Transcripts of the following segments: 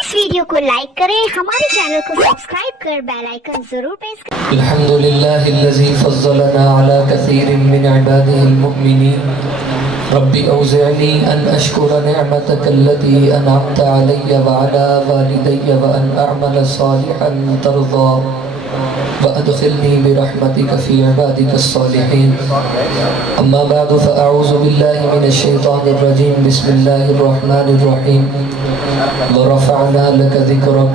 इस वीडियो को लाइक करें, हमारे चैनल को सब्सक्राइब कर बेल आइकन जरूर प्रेस करें। अल्हम्दुलिल्लाहिल्लज़ी फ़ज़्ज़लना अला कसीरिन मिन इबादिहिल मुअमिनीन रब्बि औज़ि'नी अन अशकुरा निअमतकल्लती अनअमत अलैया व अला वालिदैया व अन अअमल सालिहन तर्ज़ा वअदखिलनी बिरहमतिक फ़ी इबादिकस सालिहीन। अम्मा बअद फ़अऊज़ु बिल्लाहि मिनश शैतानिर रजीम। बिस्मिल्लाहिर रहमानिर रहीम। वरफ़अना लक ज़िक्रक।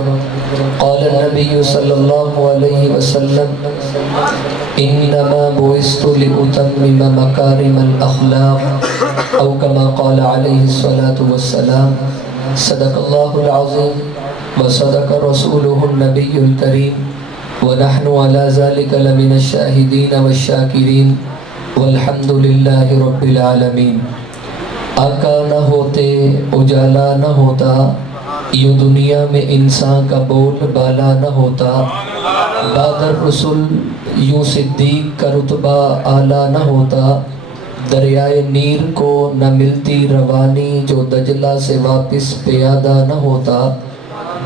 क़ाल नबी सल्लल्लाहु अलैहि वसल्लम इन्नमा बुइस्तु लिउतम्मिम मकारिमल अख़लाक़ औ कमा क़ाल अलैहि सलातु वस्सलाम। सदक़ल्लाहुल अज़ीम व सदक़ रसूलुहुन नबियुल करीम व नहनु अला ज़ालिका लमिनश शाहिदीन वश्शाकिरीन वल्हम्दुलिल्लाहि रब्बिल आलमीन। आका न होते उजाला न होता, यूँ दुनिया में इंसान का बोल बाला न होता। बादर रसूल यूँ सिद्दीक का रुतबा आला न होता। दरियाए नीर को न मिलती रवानी, जो दजला से वापस प्यादा न होता।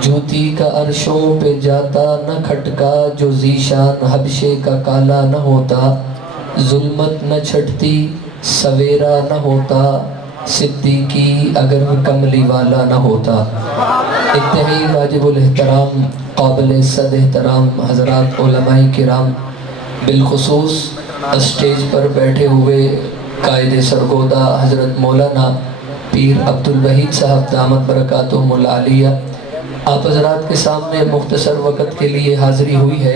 जूती का अर्शों पे जाता न खटका, जो ज़ीशान हबशे का काला न होता। जुल्मत न छटती सवेरा न होता, सिद्दीकी अगर कमली वाला न होता। इंतहाई वाजिबुल एहतराम काबिल सद एहतराम हज़रात उलमाए किराम, बिलखुसूस स्टेज पर बैठे हुए कायदे सरगोदा हज़रत मौलाना पीर अब्दुल वहीद साहब दामत बरकातुहुमुल आलिया, आप हज़रात के सामने मुख्तसर वक़्त के लिए हाज़िरी हुई है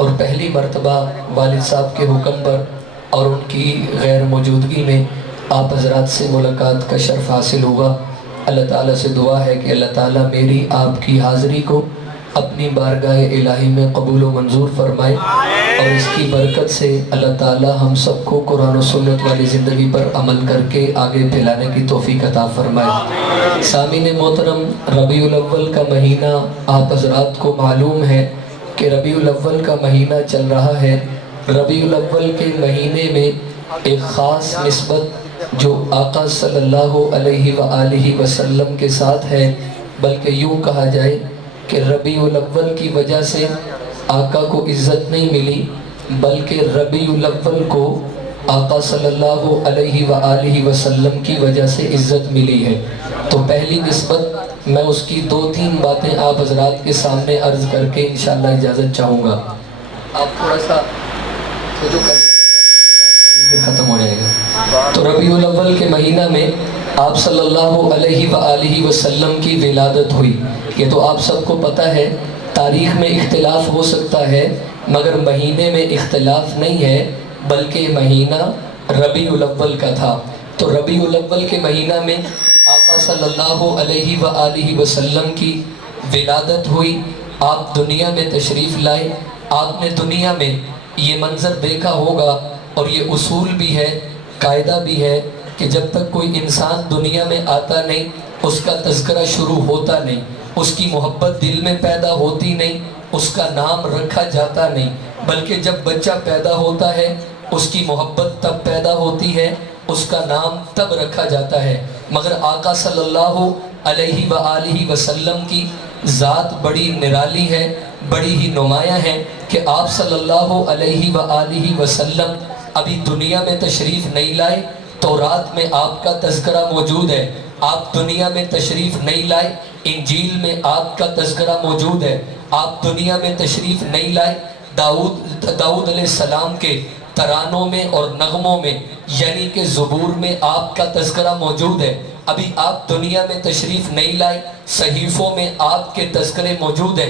और पहली मरतबा वालिद साहब के हुक्म पर और उनकी गैर मौजूदगी में आप हज़रात से मुलाकात का शर्फ़ हासिल हुआ। अल्लाह ताला से दुआ है कि अल्लाह ताला मेरी आपकी हाज़िरी को अपनी बारगाह इलाही में कबूल व मंजूर फरमाए और इसकी बरकत से अल्लाह ताला हम सबको कुरान और सुन्नत वाली ज़िंदगी पर अमल करके आगे फैलाने की तौफीक अता फरमाए। सामीन मोहतरम, रबीउल अव्वल का महीना आप हज़रात को मालूम है कि रबीउल अव्वल का महीना चल रहा है। रबीउल अव्वल के महीने में एक ख़ास निस्बत जो आका सल्लल्लाहु अलैहि व आलिहि वसल्लम के साथ है, बल्कि यूँ कहा जाए कि रबीउल अव्वल की वजह से आका को इज़्ज़त नहीं मिली, बल्कि रबीउल अव्वल को आका सल्लल्लाहु अलैहि व आलिहि वसल्लम की वजह से इज़्ज़त मिली है। तो पहली निस्बत मैं उसकी दो तीन बातें आप हज़रात के सामने अर्ज़ करके इंशाअल्लाह इजाज़त चाहूँगा। आप थोड़ा सा जो कर फिर ख़त्म हो जाएगा। तो रबीउल अव्वल के महीना में आप सल्लल्लाहु अलैहि व आलिहि वसल्लम की विलादत हुई। ये तो आप सबको पता है। तारीख़ में इख्तिलाफ़ हो सकता है मगर महीने में इख्तिलाफ़ नहीं है, बल्कि महीना रबीउल अव्वल का था। तो रबीउल अव्वल के महीना में आका सल्लल्लाहु अलैहि व आलिहि वसल्लम की विलादत हुई। आप दुनिया में तशरीफ़ लाए। आपने दुनिया में ये मंज़र देखा होगा और ये उसूल भी है, कायदा भी है कि जब तक कोई इंसान दुनिया में आता नहीं, उसका तज़किरा शुरू होता नहीं, उसकी मोहब्बत दिल में पैदा होती नहीं, उसका नाम रखा जाता नहीं, बल्कि जब बच्चा पैदा होता है उसकी मोहब्बत तब पैदा होती है, उसका नाम तब रखा जाता है। मगर आका सल्लल्लाहु अलैहि व आलिहि वसल्लम की ज़ात बड़ी निराली है, बड़ी ही नुमायाँ है कि आप सल्लल्लाहु अलैहि व आलिहि वसल्लम अभी दुनिया में तशरीफ़ नहीं लाए। तौरात में आपका तज़किरा मौजूद है। आप दुनिया में तशरीफ़ नहीं लाए, इंजील में आपका तज़किरा मौजूद है। आप दुनिया में तशरीफ़ नहीं लाए, दाऊद अलैहिस्सलाम के तरानों में और नगमों में यानी कि ज़बूर में आपका तज़किरा मौजूद है। अभी आप दुनिया में तशरीफ़ नहीं लाए, सहीफ़ों में आपके तज़किरे मौजूद है।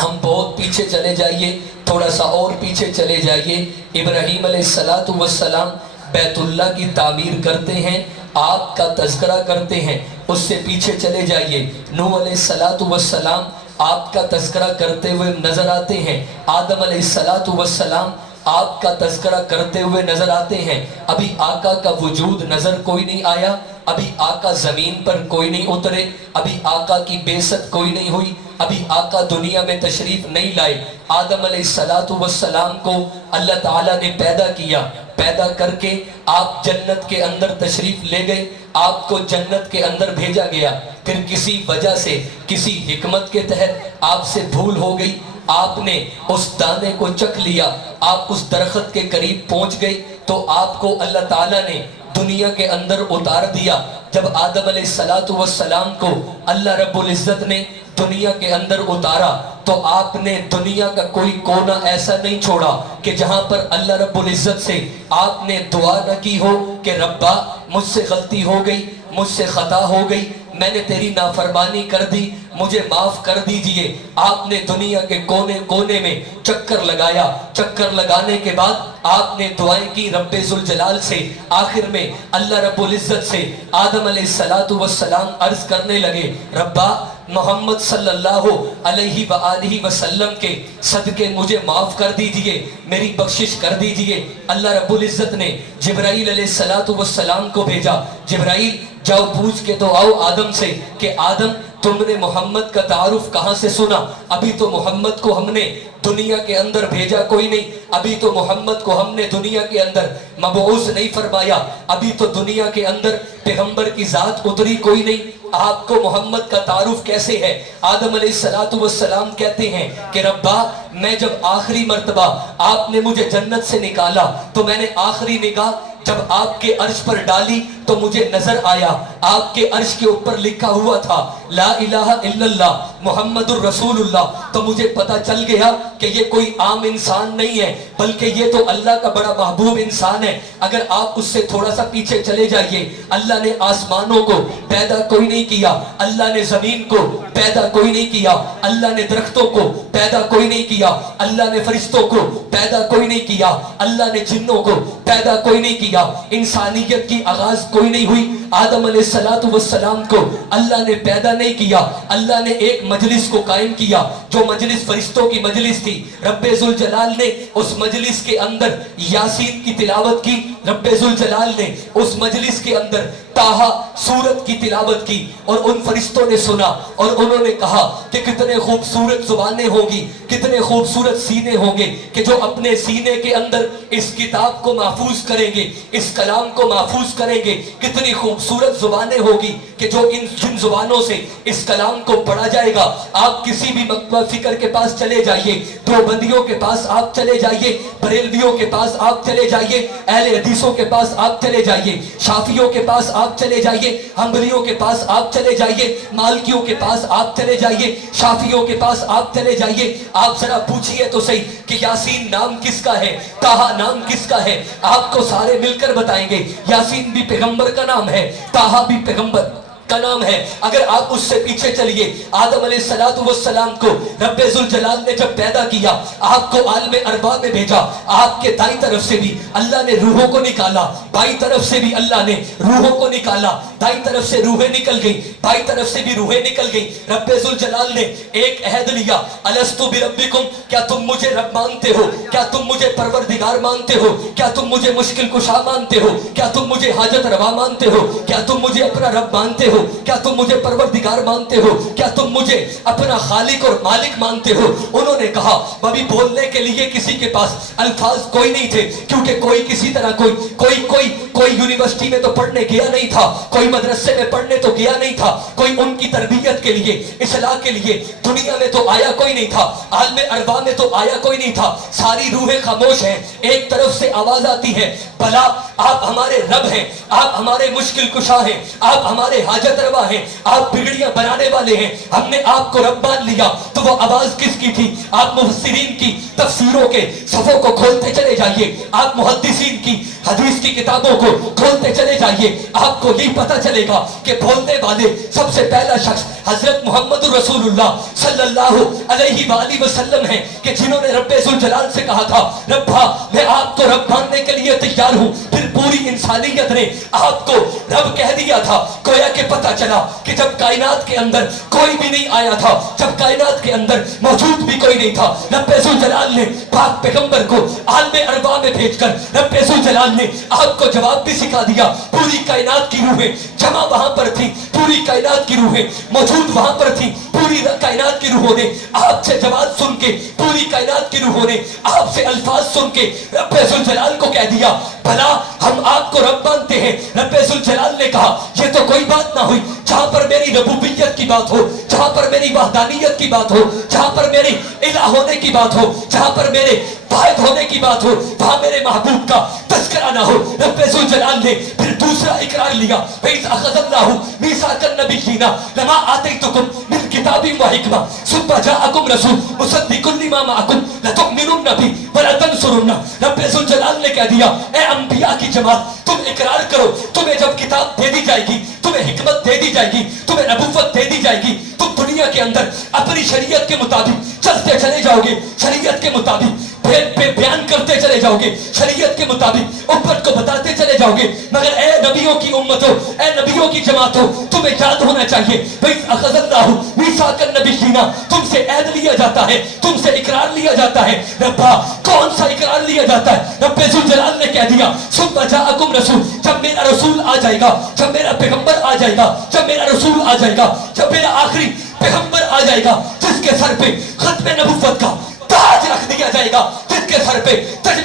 हम बहुत पीछे चले जाइए, थोड़ा सा और पीछे चले जाइए। इब्राहीम अलैहिस्सलातु वस्सलाम बैतुल्लाह की तामीर करते हैं, आपका तज़किरा करते हैं। उससे पीछे चले जाइए, नूह अलैहिस्सलातु वस्सलाम आपका तज़किरा करते हुए नज़र आते हैं। आदम अलैहिस्सलातु वस्सलाम आपका तज़किरा करते हुए नज़र आते हैं। अभी आका का वजूद नज़र कोई नहीं आया, अभी आका ज़मीन पर कोई नहीं उतरे, अभी आका की बेइज्जत कोई नहीं हुई, अभी आका दुनिया में तशरीफ़ नहीं लाए। आदम अलैहिस्सलातु वस्सलाम को अल्लाह ताला ने पैदा किया, پیدا کر کے آپ جنت کے اندر تشریف لے گئے، آپ کو جنت کے اندر بھیجا گیا، پھر کسی وجہ سے کسی حکمت کے تحت آپ سے بھول ہو گئی، آپ نے اس دانے کو چکھ لیا، آپ اس درخت کے قریب پہنچ گئے، تو آپ کو اللہ تعالیٰ نے دنیا کے اندر اتار دیا۔ جب آدم علیہ السلام کو اللہ رب العزت نے دنیا کے اندر اتارا تو آپ نے دنیا کا کوئی کونا ایسا نہیں چھوڑا کہ جہاں پر اللہ رب العزت سے آپ نے دعا نہ کی ہو کہ ربا مجھ سے غلطی ہو گئی، مجھ سے خطا ہو گئی، میں نے تیری نافرمانی کر دی، مجھے معاف کر دیجئے۔ آپ نے دنیا کے کونے کونے میں چکر لگایا، چکر لگانے کے بعد آپ نے دعائیں کی رب ذوالجلال سے، آخر میں اللہ رب العزت سے آدم علیہ السلام عرض کرنے لگے، ربا محمد صلی اللہ علیہ وآلہ وسلم کے صدقے مجھے معاف کر دیجئے، میری بخشش کر دیجئے۔ اللہ رب العزت نے جبرائیل علیہ السلام کو بھیجا، جبرائیل جاؤ پوچھ کے تو آؤ آدم سے کہ آدم تم نے محمد کا تعارف کہاں سے سنا؟ ابھی تو محمد کو ہم نے دنیا کے اندر بھیجا کوئی نہیں، ابھی تو محمد کو ہم نے دنیا کے اندر مبعوث نہیں فرمایا، ابھی تو دنیا کے اندر پیغمبر کی ذات اتری کوئی نہیں، آپ کو محمد کا تعارف کیسے ہے؟ آدم علیہ السلام کہتے ہیں کہ ربا میں جب آخری مرتبہ آپ نے مجھے جنت سے نکالا تو میں نے آخری نگاہ جب آپ کے عرش پر ڈالی تو مجھے نظر آیا آپ کے عرش کے اوپر لکھا ہوا تھا لا الہ الا اللہ محمد الرسول اللہ، تو مجھے پتا چل گیا کہ یہ کوئی عام انسان نہیں ہے بلکہ یہ تو اللہ کا بڑا محبوب انسان ہے۔ اگر آپ اس سے تھوڑا سا پیچھے چلے جائیے، اللہ نے آسمانوں کو پیدا کوئی نہیں کیا، اللہ نے زمین کو پیدا کوئی نہیں کیا، اللہ نے درختوں کو پیدا کوئی نہیں کیا، اللہ نے فرشتوں کو پیدا کوئی نہیں کیا، اللہ نے جنوں کو پیدا کوئی نہیں کیا، انسانیت کی آغاز کوئی نہیں ہوئی۔ آدم علیہ السلام کو اللہ نے پیدا نہیں کیا، اللہ نے ایک مجلس کو قائم کیا جو مجلس فرشتوں کی مجلس تھی۔ رب ذوالجلال نے اس مجلس کے اندر یاسین کی تلاوت کی، رب ذوالجلال نے اس مجلس کے اندر طٰہٰ سورت کی تلاوت کی، اور ان فرشتوں نے سنا اور انہوں نے کہا کہ کتنے خوبصورت زبانیں ہوں گی، کتنے خوبصورت سینے ہوں گے کہ جو اپنے سینے کے اندر اس کتاب کو محفوظ کریں گے، اس کلام کو محفوظ کریں گے، کتنی خوبصورت زبانیں ہوگی کہ جو جن زبانوں سے اس کلام کو پڑھا جائے گا۔ آپ کسی بھی مکتبہ فکر کے پاس چلے جائیے، دیوبندیوں کے پاس آپ چلے جائیے، بریلویوں کے پاس آپ چلے جائیے، اہل حدیثوں کے پاس آپ چلے جائیے، شافعیوں کے پاس آپ چلے جائیے، حنبلیوں کے پاس آپ چلے جائیے، مالکیوں کے پاس آپ چلے جائیے، شافعیوں کے پاس آپ چلے جائیے، آپ ذرا پوچھئے تو صحیح کہ یاسین نام کس کا ہے، طٰہٰ نام کس کا ہے؟ آپ کو سارے مل کر بتائیں گے یاسین بھی پیغمبر کا نام ہے، طٰہٰ بھی پیغمبر کا نام ہے۔ اگر آپ اس سے پیچھے چلیے، آدم علیہ السلام کو رب ذوالجلال نے جب پیدا کیا، آپ کو عالم ارواح میں بھیجا، آپ کے دائیں طرف سے بھی اللہ نے روحوں کو نکالا، بائیں طرف سے بھی اللہ نے روحوں کو نکالا، دائیں طرف سے روحیں نکل گئی، بائیں طرف سے بھی روحیں نکل گئی۔ رب ذوالجلال نے ایک عہد لیا، الستو بربکم، کیا تم مجھے رب مانتے ہو؟ کیا تم مجھے پروردگار مانتے ہو؟ کیا تم مجھے مشکل کشا مانتے ہو؟ کیا تم مجھے حاجت روا مانتے ہو؟ کیا تم مجھے اپنا رب مانتے ہو؟ کیا تم مجھے پروردگار مانتے ہو؟ کیا تم مجھے اپنا خالق اور مالک مانتے ہو؟ انہوں نے کہا ابھی بولنے کے لیے کسی کے پاس الفاظ کوئی نہیں تھے، کیونکہ کوئی کسی طرح کوئی یونیورسٹی میں تو پڑھنے گیا نہیں تھا، کوئی مدرسے میں پڑھنے تو گیا نہیں تھا، کوئی ان کی تربیت کے لیے اصلاح کے لیے دنیا میں تو آیا کوئی نہیں تھا، عالم ارواح میں تو آیا کوئی نہیں تھا۔ ساری روحیں خاموش ہیں، ایک طرف سے آواز آتی ہے، بھلا آپ ہمارے رب ہیں، آپ ہمارے مشکل کشا ہیں، آپ ہمارے حاجت روا ہیں، آپ بگڑیاں بنانے والے ہیں، ہم نے آپ کو رب مان لیا۔ تو وہ آواز کس کی تھی؟ آپ مفسرین کی تفسیروں کے صفوں کو کھولتے چلے جائیے، آپ محدثین کی حدیث کی کتابوں کو کھولتے چلے جائیے، آپ کو یہ پتا چلے گا کہ بولنے والے سب سے پہلا شخص حضرت محمد رسول اللہ صلی اللہ علیہ وآلہ وسلم ہیں، کہ جنہوں نے رب ذوالجلال سے کہا تھا ربا میں آپ کو رب ماننے کے لیے تیار ہوں۔ پھر پوری انسانیت نے آپ کو رب کہہ دیا تھا۔ گویا کہ پتا چلا کہ جب کائنات کے اندر کوئی بھی نہیں آیا تھا، جب کائنات کے اندر موجود بھی کوئی نہیں تھا، رب ذوالجلال نے پاک پیغمبر کو عالم ارواح میں بھیج کر رب ذوالجلال نے آپ کو جواب بھی سکھا دیا۔ پوری کائنات کی روحیں جمع وہاں پر تھی، پوری کائنات کی روحیں موجود وہاں پر تھی، पूरी कायनात की रूहों ने आपसे जवाब सुन के, पूरी कायनात की रूहों ने आपसे अल्फाज सुन के रब्बे जुल जलाल को कह दिया, भला हम आपको रब मानते हैं। रब्बे जुल जलाल ने कहा, ये तो कोई बात ना हुई, जहां पर मेरी रबूबियत की बात हो, जहां पर मेरी वहदानियत की बात हो, जहां पर मेरे इलाह होने की बात हो, जहां पर मेरे वाहिद होने की बात हो, वहां मेरे महबूब का तज़किरा ना हो। रब्बे जुल जलाल ने फिर दूसरा इकरार लिया, वइज़ अख़ज़ल्लाहु मीसाकन नबिय्यीना लमा आतैतुकुम मिन किताबिन व हिकमा सुम्मा जाअकुम रसूल मुसद्दिकुन लिमा मअकुम लतुमिनुन्न बिही व लतंसुरुन्ना। रब्बे जुल जलाल ने कह दिया, ए अंबिया की जमात, तुम इकरार करो, तुम्हें जब किताब दे दी जाएगी, तुम्हें हिकमत दे दी जाएगी, तुम्हें नबूवत दे दी जाएगी, तुम दुनिया के अंदर अपनी शरीयत के मुताबिक चलते चले जाओगे, शरीयत के मुताबिक बयान करते चले जाओगे, शरीयत के मुताबिक उम्मत को बताते चले जाओगे। मगर ए नबियों की उम्मत हो, ए नबियों की जमात हो, तुम्हें याद होना चाहिए, वइज़ अख़ज़ल्लाहु मीसाकन नबिय्यीना, तुमसे ऐद लिया जाता है, तुमसे इकरार लिया जाता है। रब्बा, कौन सा इकरार लिया जाता है? रब्बे जुल जलाल ने कह दिया, सुम्मा जाअकुम रसूल, जब मेरा रसूल आ जाएगा, जब मेरा पैगंबर आ जाएगा, जब मेरा रसूल आ जाएगा, जब मेरा आखिरी पैगंबर आ जाएगा, जिसके सर पे खत्मे नबुव्वत का ताज रख दिया जाएगा, जिसके सर पे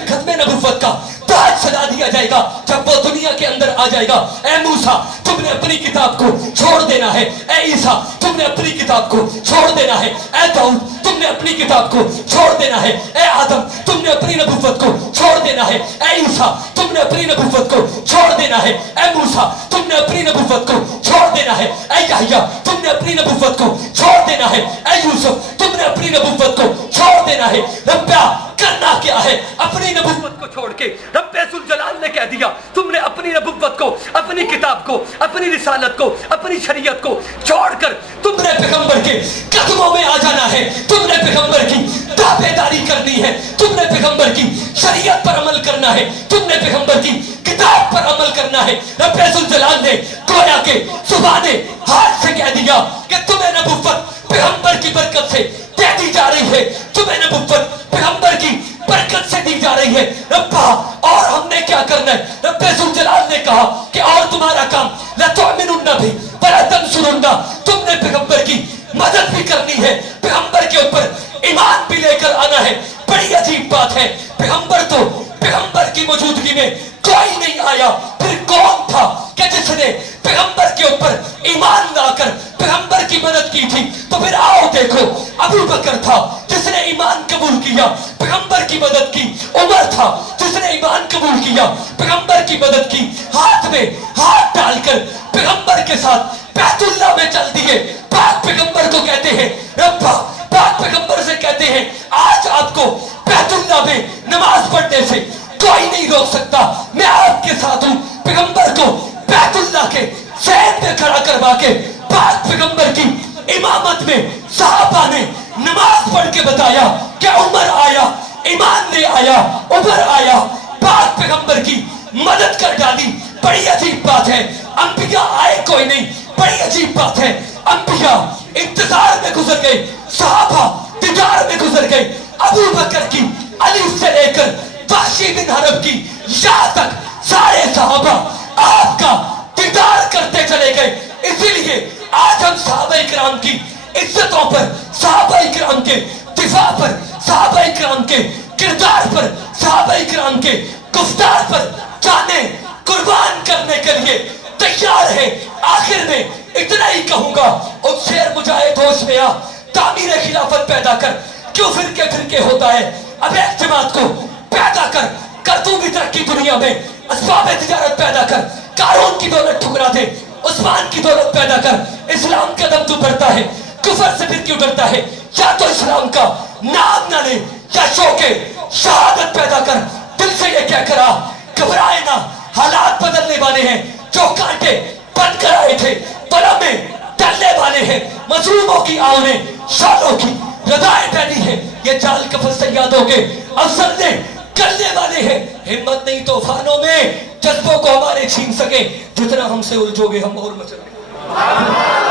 खत्मे नबुव्वत का ताज सजा दिया जाएगा, जब वो दुनिया के अंदर आ जाएगा, ए मूसा तुमने अपनी किताब को छोड़ देना है, ए ईसा तुमने अपनी किताब को छोड़ देना है, ए दाऊद तुमने अपनी किताब को छोड़ देना है, ए आदम तुमने अपनी नबुव्वत को छोड़ देना है, ए ईसा तुमने अपनी नबुव्वत को छोड़ देना है, ए मूसा तुमने अपनी नबुव्वत को छोड़ देना है, ए यहया तुमने अपनी नबुव्वत को छोड़ देना है, ए यूसुफ तुमने अपनी नबुव्वत को छोड़ देना है। रब्बा, करना क्या है अपनी नबुव्वत को छोड़ के? रब्बे जुल जलाल ने कह दिया, तुमने अपनी नबुव्वत को, अपनी किताब को, अपनी रिसालत को, अपनी शरीयत को छोड़कर तुमने पैगंबर के कदमों में आ जाना है, तुमने पैगंबर की ताबेदारी करनी है, तुमने पैगंबर की शरीयत पर अमल करना है, तुमने पैगंबर की किताब पर अमल करना है। रब्बे जुल जलाल ने गोया के जुबाने हाथ से कह दिया कि तुम्हें नबुव्वत पैगंबर की बरकत से दे दी जा रही है, तुम्हें नबुव्वत पैगंबर की बरकत से दी जा रही है। रब्बा, और हमने क्या करना है? रब्बे जुल जलाल ने कहा कि और तुम्हारा काम लतुमिनुन्न बिही व लतंसुरुन्ना, तुमने पैगंबर की मदद भी करनी है, पैगंबर के ऊपर ईमान भी लेकर आना है। बड़ी अजीब बात है, पैगंबर की मौजूदगी में कोई नहीं आया, फिर कौन था कि जिसने पैगंबर के ऊपर ईमान लाकर पैगंबर की मदद की थी? तो फिर आओ देखो, अबू बकर था जिसने ईमान कबूल किया, पैगंबर की मदद की। उमर था जिसने ईमान कबूल किया, पैगंबर की मदद की। हाथ में हाथ डालकर पैगंबर के साथ बैतुल्लाह में चल दिए। पाक पैगंबर को कहते हैं रब्बा, पाक पैगंबर से कहते हैं आज आपको बैतुल्लाह में नमाज पढ़ने से कोई नहीं रोक सकता, मैं आपके साथ हूं। पैगंबर को बैतुल्लाह के ज़हन में खड़ा करवा के पाक पैगंबर की इमामत में सहाबा ने नमाज पढ़ के बताया कि उमर आया, ईमान ले आया, उमर आया, पाक पैगंबर की मदद कर डाली। बड़ी अजीब बात है, अंबिया आए कोई नहीं, बड़ी अजीब बात है। अंबिया इंतजार में गुजर गए, सहाबा दीदार में गुजर गए। अबू बकर की अली से लेकर वाशी बिन हरब की यहाँ तक सारे सहाबा आपका दीदार करते चले गए। इसीलिए आज हम सहाबा इकराम की इज्जतों पर, सहाबा इकराम के दिफा पर, सहाबा इकराम के किरदार पर, सहाबा इकराम के गुफ्तार पर जाने कुर्बान करने के लिए तैयार है। आखिर में इतना ही कहूंगा, उस शेर मुजाहिद होश में आ, तामीर खिलाफत पैदा कर, क्यों फिरके फिरके होता है? अब एक जमात को पैदा कर तू भी तरक्की दुनिया में, असबाब तिजारत पैदा कर, कारून की दौलत ठुकरा दे, उस्मान की दौलत पैदा कर। इस्लाम का दम तू बढ़ता है, कुफर से फिर क्यों डरता है? या तो इस्लाम का नाम ना ले या शौके शहादत पैदा कर। दिल से ये क्या करा, घबराए ना, हालात बदलने वाले हैं। जो कांटे बंद कर आए थे बलम में डलने वाले हैं। मजलूमों की आव ने शालों की रदाएं पहनी है, ये जाल कफन से यादों के अफसर ने करने वाले हैं। हिम्मत नहीं तूफानों में जज्बों को हमारे छीन सके, जितना हमसे उलझोगे हम और मचलोगे।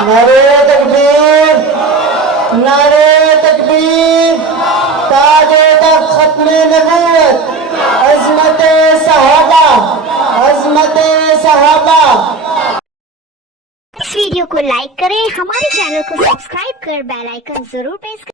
नारे तकबीर, नारे तकबीर, ताजे तक खत्मे नबूवत, अज़मते सहाबा, अज़मते सहाबा। इस वीडियो को لائک کریں, ہمارے چینل کو سبسکرائب کر بیل آئیکن ضرور پریس کریں.